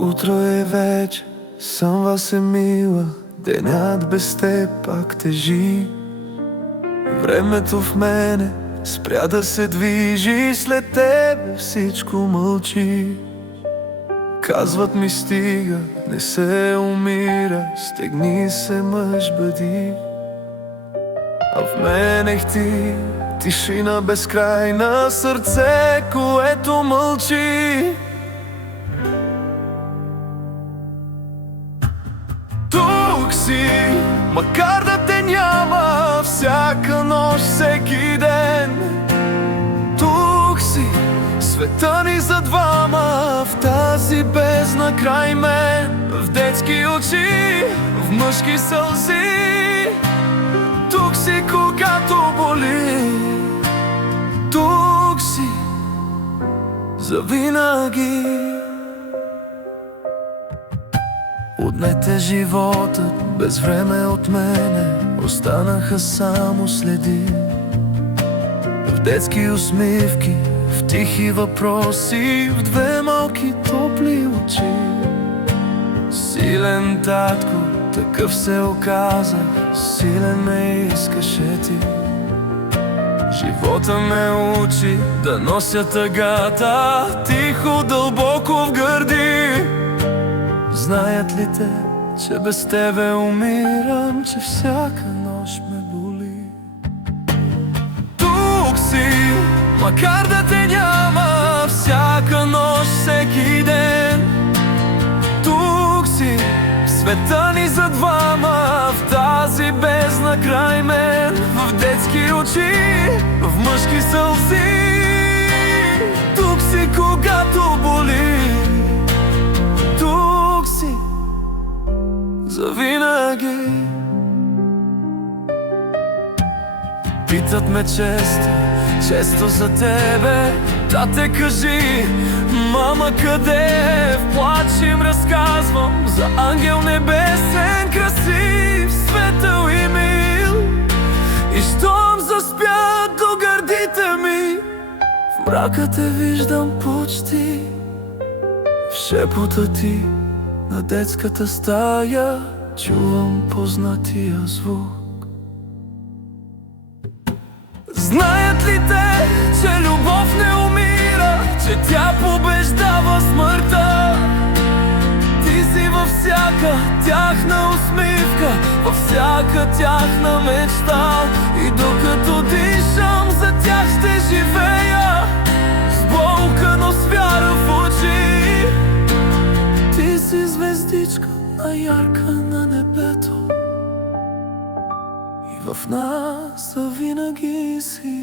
Утро е вече, сънва се мила, денят без теб пак тежи. Времето в мене спря да се движи, след тебе всичко мълчи. Казват ми стига, не се умира, стегни се мъж бъди. А в мене ти тишина безкрайна, сърце, което мълчи. Тук си, макар да те няма, всяка нощ, всеки ден. Тук си, света ни за двама, в тази бездна край мен. В детски очи, в мъжки сълзи. Тук си, когато боли. Тук си, завинаги. Отнете животът без време от мене, останаха само следи. В детски усмивки, в тихи въпроси, в две малки топли очи. Силен татко, такъв се оказах, силен ме искаше ти. Живота ме учи да нося тъгата, тихо, дълбоко в гърди. Знаят ли те, че без тебе умирам, че всяка нощ ме боли? Тук си, макар да те няма, всяка нощ, всеки ден. Тук си, света ни за двама, в тази бездна край мен. В детски очи, в мъжки сълзи. Тук си, когато боли. Завинаги. Питат ме често за тебе. Тате, кажи, мама къде е? В плач им разказвам за ангел небесен, красив, светъл и мил. И щом заспя до гърдите ми, в мрака те виждам почти. В шепота ти на детската стая чувам познатия звук. Знаят ли те, че любов не умира, че тя побеждава смъртта? Ти си във всяка тяхна усмивка, във всяка тяхна мечта. И докато дишам, за тях ще живея с болка, но с вяра в очи. Ти си звездичка най-ярка на небето и в нас завинаги си.